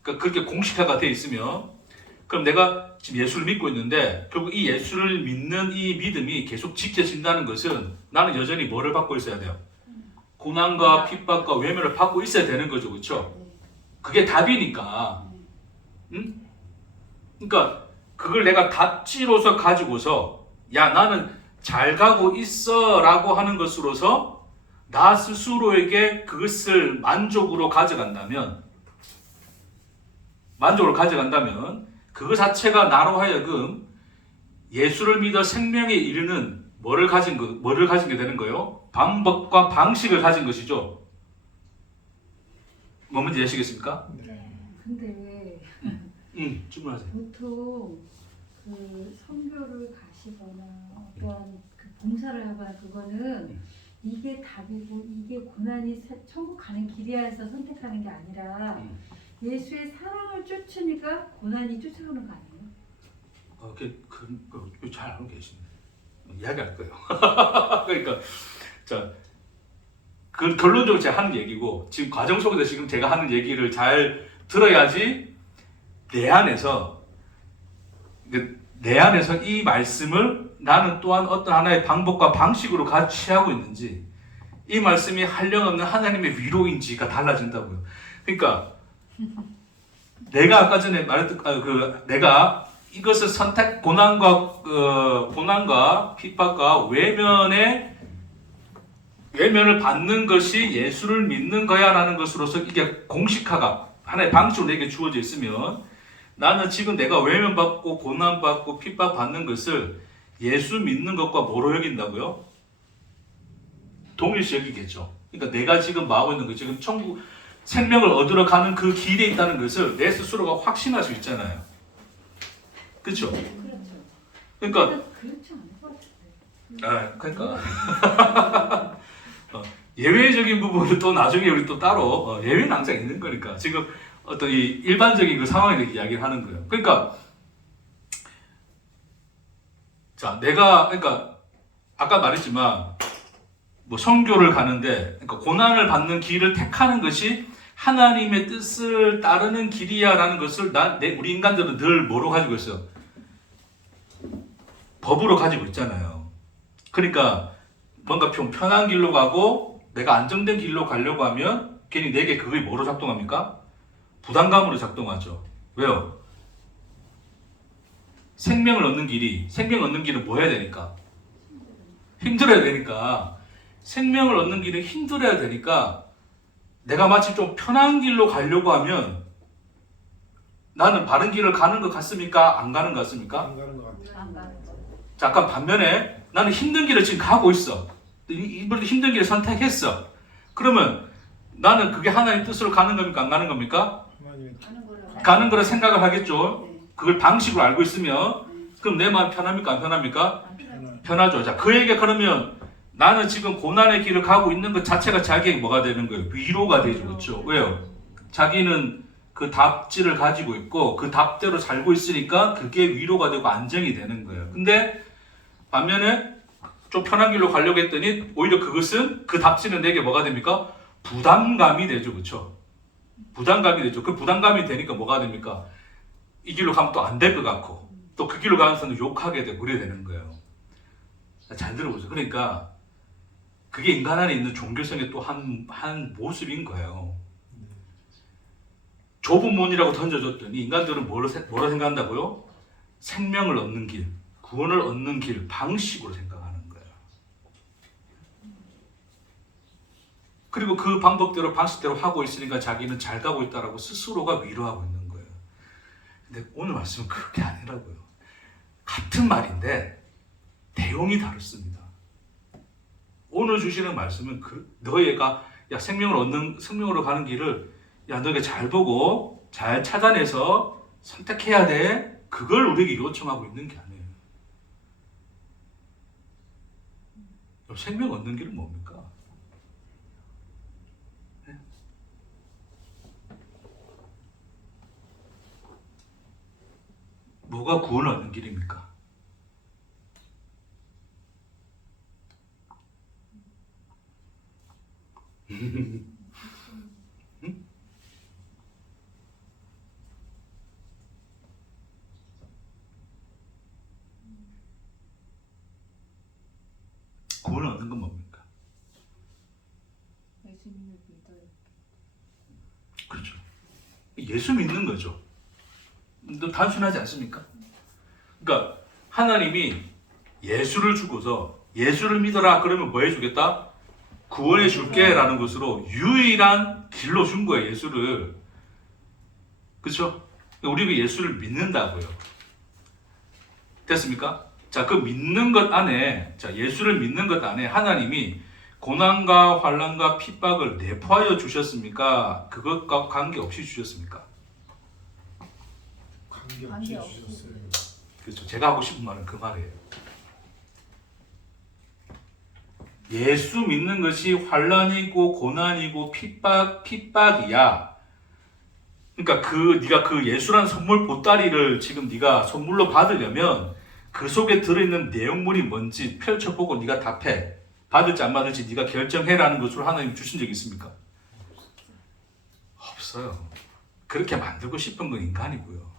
그러니까 그렇게 공식화가 돼 있으면, 그럼 내가 지금 예수를 믿고 있는데 결국 이 예수를 믿는 이 믿음이 계속 지켜진다는 것은 나는 여전히 뭐를 받고 있어야 돼요? 고난과 핍박과 외면을 받고 있어야 되는 거죠, 그렇죠? 그게 답이니까. 응? 그러니까 그걸 내가 답지로서 가지고서 야, 나는 잘 가고 있어 라고 하는 것으로서 나 스스로에게 그것을 만족으로 가져간다면 그것 자체가 나로 하여금 예수를 믿어 생명에 이르는 뭐를 가진 게 되는 거예요? 방법과 방식을 가진 것이죠. 뭐 문제 되시겠습니까? 네. 근데 질문하세요. 보통 그 선교를 가시거나 어떠한 그 봉사를 하거나 그거는 이게 답이고 이게 고난이 천국 가는 길이야 해서 선택하는 게 아니라 예수의 사랑을 쫓으니까 고난이 쫓아오는 거 아니에요? 잘 알고 계시네. 이야기할 거예요. 그러니까 그 결론적으로 제가 하는 얘기고, 지금 과정 속에서 지금 제가 하는 얘기를 잘 들어야지 내 안에서 이 말씀을 나는 또한 어떤 하나의 방법과 방식으로 같이 하고 있는지, 이 말씀이 한량없는 하나님의 위로인지가 달라진다고요. 그러니까 내가 아까 전에 말했던 내가 이것을 선택 고난과 핍박과 외면을 받는 것이 예수를 믿는 거야라는 것으로서 이게 공식화가 하나의 방식으로 내게 주어져 있으면 나는 지금 내가 외면받고 고난받고 핍박받는 것을 예수 믿는 것과 뭐로 여긴다고요? 동일시 여기겠죠. 그러니까 내가 지금 뭐하고 있는 거 지금 천국 생명을 얻으러 가는 그 길에 있다는 것을 내 스스로가 확신할 수 있잖아요. 그렇죠? 그렇죠. 그러니까 그렇지 않을 것 같은데. 그러니까 예외적인 부분은 또 나중에 우리 또 따로 예외는 항상 있는 거니까 지금 어떤 이 일반적인 그 상황에 대해 이야기를 하는 거예요. 그러니까 자 그러니까 아까 말했지만 뭐 선교를 가는데 그러니까 고난을 받는 길을 택하는 것이 하나님의 뜻을 따르는 길이야라는 것을 우리 인간들은 늘 뭐로 가지고 있어요? 법으로 가지고 있잖아요. 그러니까 뭔가 좀 편한 길로 가고 내가 안정된 길로 가려고 하면 괜히 내게 그게 뭐로 작동합니까? 부담감으로 작동하죠. 왜요? 생명 얻는 길은 뭐 해야 되니까? 힘들어야 되니까. 생명을 얻는 길은 힘들어야 되니까 내가 마치 좀 편한 길로 가려고 하면 나는 바른 길을 가는 것 같습니까? 안 가는 것 같습니까? 안 가는 것 같아요. 안 가는 거. 잠깐 반면에 나는 힘든 길을 지금 가고 있어. 이번에 힘든 길을 선택했어. 그러면 나는 그게 하나님 뜻으로 가는 겁니까? 안 가는 겁니까? 하나님의 가는 거라고. 가는 거라 생각을 하겠죠. 네. 그걸 방식으로 알고 있으면 그럼 내 마음 편합니까? 안 편합니까? 안 편하죠. 편하죠. 자, 그에게 그러면 나는 지금 고난의 길을 가고 있는 것 자체가 자기에게 뭐가 되는 거예요? 위로가 되죠. 그렇죠? 왜요? 자기는 그 답지를 가지고 있고 그 답대로 살고 있으니까 그게 위로가 되고 안정이 되는 거예요. 근데 반면에 좀 편한 길로 가려고 했더니 오히려 그것은 그 답지는 내게 뭐가 됩니까? 부담감이 되죠. 그렇죠? 부담감이 되죠. 그 부담감이 되니까 뭐가 됩니까? 이 길로 가면 또 안 될 것 같고 또 그 길로 가면서는 욕하게 되고 그래 되는 거예요. 잘 들어보세요. 그러니까 그게 인간 안에 있는 종교성의 또 한 모습인 거예요. 좁은 문이라고 던져줬더니 인간들은 뭐로 생각한다고요? 생명을 얻는 길, 구원을 얻는 길, 방식으로 생각하는 거예요. 그리고 그 방법대로 방식대로 하고 있으니까 자기는 잘 가고 있다라고 스스로가 위로하고 있는 거예요. 근데 오늘 말씀은 그렇게 아니라고요. 같은 말인데 내용이 다릅니다. 오늘 주시는 말씀은 너희가 생명으로 가는 길을 너희가 잘 보고 잘 찾아내서 선택해야 돼. 그걸 우리에게 요청하고 있는 게 아니에요. 생명 얻는 길은 뭡니까? 네? 뭐가 구원을 얻는 길입니까? 구원을 얻는 건 뭡니까? 예수님을 믿어요. 그렇죠. 예수 믿는 거죠. 단순하지 않습니까? 그러니까 하나님이 예수를 주고서 예수를 믿어라 그러면 뭐 해주겠다? 구원해 줄게 라는 것으로 유일한 길로 준 거예요. 예수를. 그렇죠? 우리가 예수를 믿는다고요. 됐습니까? 자, 그 믿는 것 안에, 예수를 믿는 것 안에 하나님이 고난과 환난과 핍박을 내포하여 주셨습니까? 그것과 관계없이 주셨습니까? 관계없이 주셨어요. 그렇죠. 제가 하고 싶은 말은 그 말이에요. 예수 믿는 것이 환난이고 고난이고 핍박이야. 그러니까 네가 그 예수라는 선물 보따리를 지금 네가 선물로 받으려면 그 속에 들어있는 내용물이 뭔지 펼쳐보고 네가 답해. 받을지 안 받을지 네가 결정해라는 것으로 하나님 주신 적이 있습니까? 없어요. 그렇게 만들고 싶은 건 인간이고요.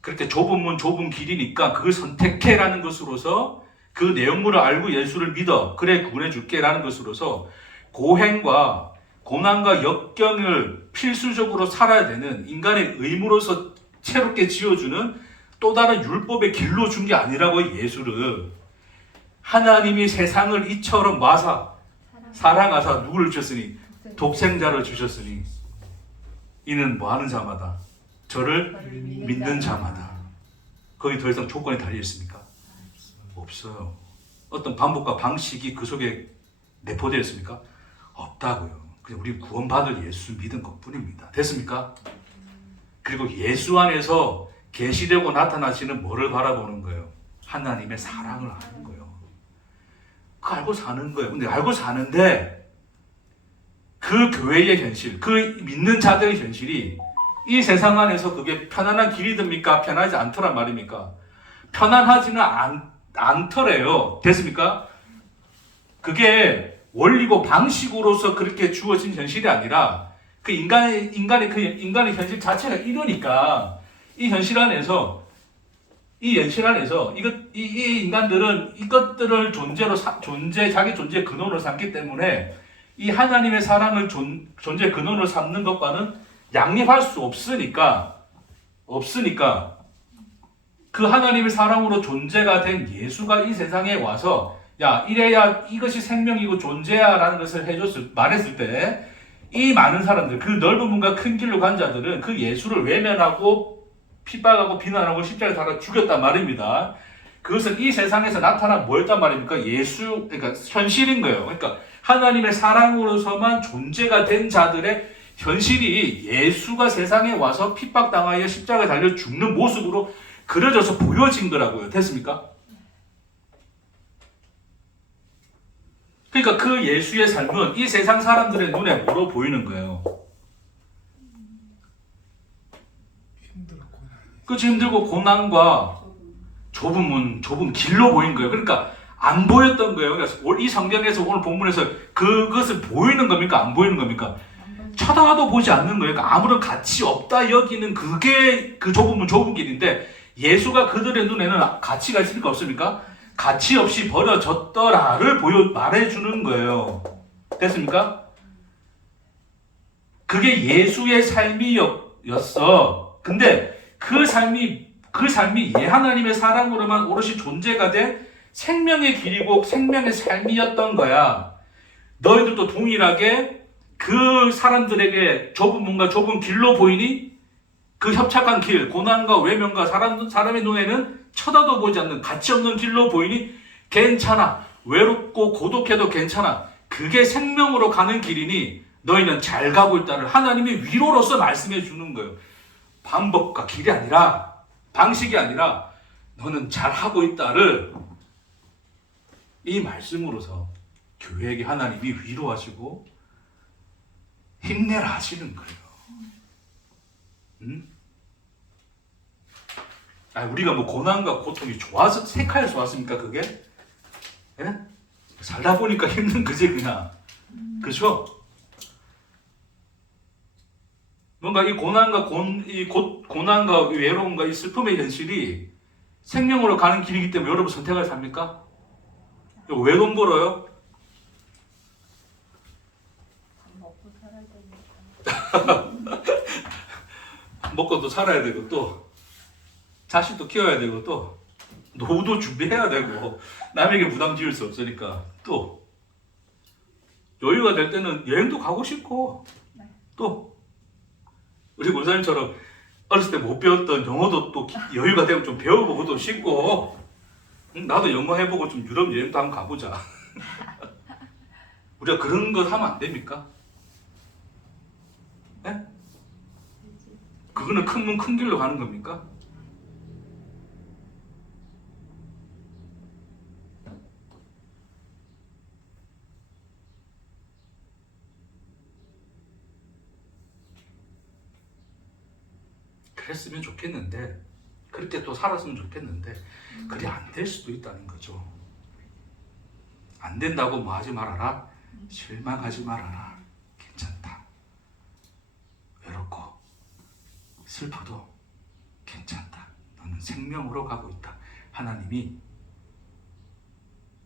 그렇게 좁은 문 좁은 길이니까 그걸 선택해라는 것으로서 그 내용물을 알고 예수를 믿어. 그래 구원해 줄게 라는 것으로서 고행과 고난과 역경을 필수적으로 살아야 되는 인간의 의무로서 새롭게 지어주는 또 다른 율법의 길로 준 게 아니라고. 예수를 하나님이 세상을 이처럼 사랑하사 누구를 주셨으니 독생자를 주셨으니 이는 뭐하는 자마다 저를 믿는 자마다. 거기 더 이상 조건이 달려 있습니까? 없어요. 어떤 방법과 방식이 그 속에 내포되어 있습니까? 없다고요. 그냥 우리 구원받을 예수 믿은 것뿐입니다. 됐습니까? 그리고 예수 안에서 계시되고 나타나시는 뭐를 바라보는 거예요? 하나님의 사랑을 아는 거예요. 그거 알고 사는 거예요. 근데 알고 사는데 그 교회의 현실, 그 믿는 자들의 현실이 이 세상 안에서 그게 편안한 길이 됩니까? 편하지 않더란 말입니까? 편안하지는 않더래요. 됐습니까? 그게 원리고 방식으로서 그렇게 주어진 현실이 아니라 그 인간의 현실 자체가 이러니까 이 현실 안에서 이 인간들은 이것들을 자기 존재 근원으로 삼기 때문에 이 하나님의 사랑을 존재 근원으로 삼는 것과는 양립할 수 없으니까 그 하나님의 사랑으로 존재가 된 예수가 이 세상에 와서 야 이래야 이것이 생명이고 존재야 라는 것을 말했을 때 이 많은 사람들, 그 넓은 문과 큰 길로 간 자들은 그 예수를 외면하고 핍박하고 비난하고 십자가에 달아 죽였단 말입니다. 그것은 이 세상에서 나타난 뭐였단 말입니까? 그러니까 현실인 거예요. 그러니까 하나님의 사랑으로서만 존재가 된 자들의 현실이 예수가 세상에 와서 핍박당하여 십자가에 달려 죽는 모습으로 그려져서 보여진 거라고요. 됐습니까? 그러니까 그 예수의 삶은 이 세상 사람들의 눈에 뭐로 보이는 거예요? 힘들고 고난과 좁은 길로 보인 거예요. 그러니까 안 보였던 거예요. 그러니까 이 성경에서 오늘 본문에서 그것을 보이는 겁니까? 안 보이는 겁니까? 쳐다도 보지 않는 거예요. 그러니까 아무런 가치 없다 여기는 그게 그 좁은 길인데 예수가 그들의 눈에는 가치가 있습니까? 없습니까? 가치 없이 버려졌더라를 말해주는 거예요. 됐습니까? 그게 예수의 삶이었어. 근데 그 삶이 하나님의 사랑으로만 오롯이 존재가 된 생명의 길이고 생명의 삶이었던 거야. 너희들도 동일하게 그 사람들에게 좁은 길로 보이니? 그 협착한 길, 고난과 외면과 사람의 눈에는 쳐다도 보지 않는 가치 없는 길로 보이니? 괜찮아. 외롭고 고독해도 괜찮아. 그게 생명으로 가는 길이니 너희는 잘 가고 있다를 하나님의 위로로서 말씀해 주는 거예요. 방법과 길이 아니라, 방식이 아니라 너는 잘하고 있다를 이 말씀으로서 교회에게 하나님이 위로하시고 힘내라 하시는 거예요. 응? 우리가 뭐 고난과 고통이 좋아서 색하여서 왔습니까 그게? 예? 살다 보니까 힘든 거지 그냥. 그렇죠? 뭔가 이 고난과 이 외로움과 이 슬픔의 현실이 생명으로 가는 길이기 때문에 여러분 선택을 삽니까? 왜 돈 벌어요? 먹고 살아야 되니까. 먹고도 살아야 되고 또 자식도 키워야 되고 또 노후도 준비해야 되고 남에게 부담 지을 수 없으니까 또 여유가 될 때는 여행도 가고 싶고 또 우리 권사님처럼 어렸을 때 못 배웠던 영어도 또 여유가 되면 좀 배워보고도 싶고 나도 영어 해보고 좀 유럽 여행도 한번 가보자. 우리가 그런 거 하면 안 됩니까? 네? 그거는 큰 문 큰 길로 가는 겁니까? 그랬으면 좋겠는데 그렇게 또 살았으면 좋겠는데 그게 안 될 수도 있다는 거죠. 안 된다고 뭐 하지 말아라. 실망하지 말아라. 괜찮다. 외롭고 슬퍼도 괜찮다. 너는 생명으로 가고 있다. 하나님이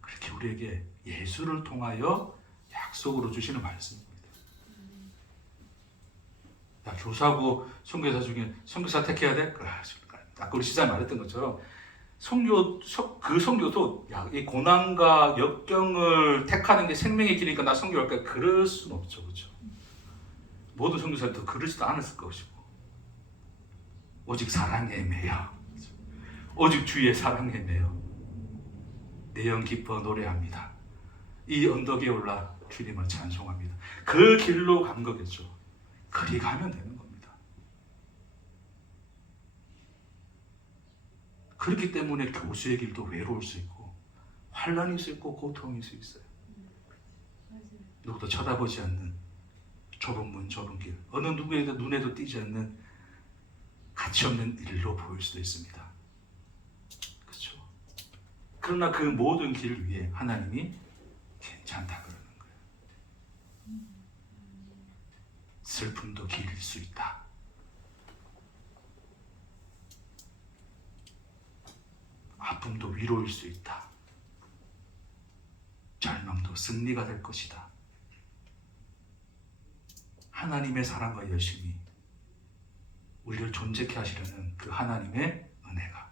그렇게 우리에게 예수를 통하여 약속으로 주시는 말씀입니다. 야, 교사하고 선교사 중에 선교사 택해야 돼? 아까 우리 시장에 말했던 것처럼 그 선교도 이 고난과 역경을 택하는 게 생명의 길이니까 나 선교할까? 그럴 수는 없죠, 그렇죠? 모든 선교사들도 그러지도 않았을 것이고 오직 사랑에 매여, 오직 주의 사랑에 매여 내 영 기뻐 노래합니다. 이 언덕에 올라 주님을 찬송합니다. 그 길로 간 거겠죠. 그리 가면 되는 겁니다. 그렇기 때문에 교수의 길도 외로울 수 있고 환난이 수 있고 고통이 수 있어요. 누구도 쳐다보지 않는 좁은 문 좁은 길, 어느 누구에도 눈에도 띄지 않는 가치 없는 일로 보일 수도 있습니다. 그렇죠? 그러나 그 모든 길 위에 하나님이 괜찮다 그러는 거예요. 슬픔도 길일 수 있다. 아픔도 위로일 수 있다. 절망도 승리가 될 것이다. 하나님의 사랑과 열심이 우리를 존재케 하시려는 그 하나님의 은혜가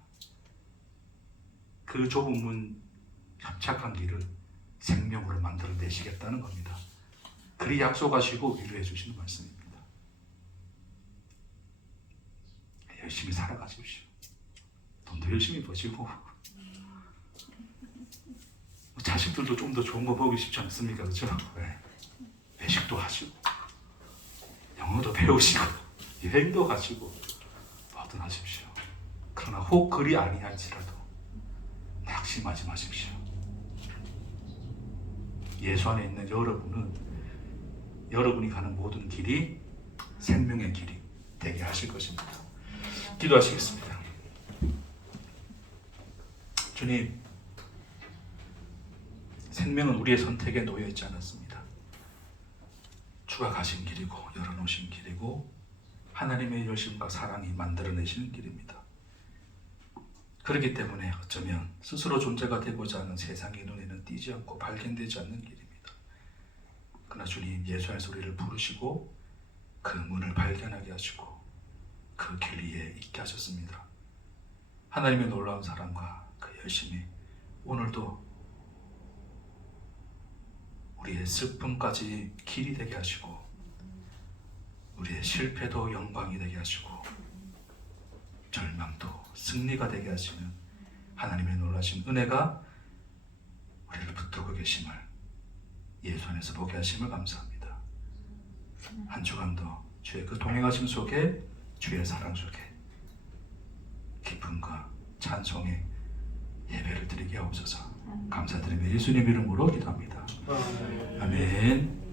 그 좁은 문 협착한 길을 생명으로 만들어내시겠다는 겁니다. 그리 약속하시고 위로해 주시는 말씀입니다. 열심히 살아가십시오. 돈도 열심히 버시고 자식들도 좀 더 좋은 거 보기 쉽지 않습니까? 그렇죠? 네. 외식도 하시고 영어도 배우시고 여행도 가시고 뭐든 하십시오. 그러나 혹 그리 아니할지라도 낙심하지 마십시오. 예수 안에 있는 여러분은 여러분이 가는 모든 길이 생명의 길이 되게 하실 것입니다. 기도하시겠습니다. 주님, 생명은 우리의 선택에 놓여 있지 않았습니다. 주가 가신 길이고 열어놓으신 길이고 하나님의 열심과 사랑이 만들어내시는 길입니다. 그렇기 때문에 어쩌면 스스로 존재가 되고자 하는 세상의 눈에는 띄지 않고 발견되지 않는 길입니다. 그러나 주님, 예수 안에서 우리를 부르시고 그 문을 발견하게 하시고 그 길 위에 있게 하셨습니다. 하나님의 놀라운 사랑과 그 열심이 오늘도 우리의 슬픔까지 길이 되게 하시고 우리의 실패도 영광이 되게 하시고 절망도 승리가 되게 하시는 하나님의 놀라신 은혜가 우리를 붙들고 계심을 예수 안에서 보게 하심을 감사합니다. 한 주간도 주의 그 동행하심 속에 주의 사랑 속에 기쁨과 찬송의 예배를 드리게 하옵소서. 감사드리며 예수님 이름으로 기도합니다. 아멘.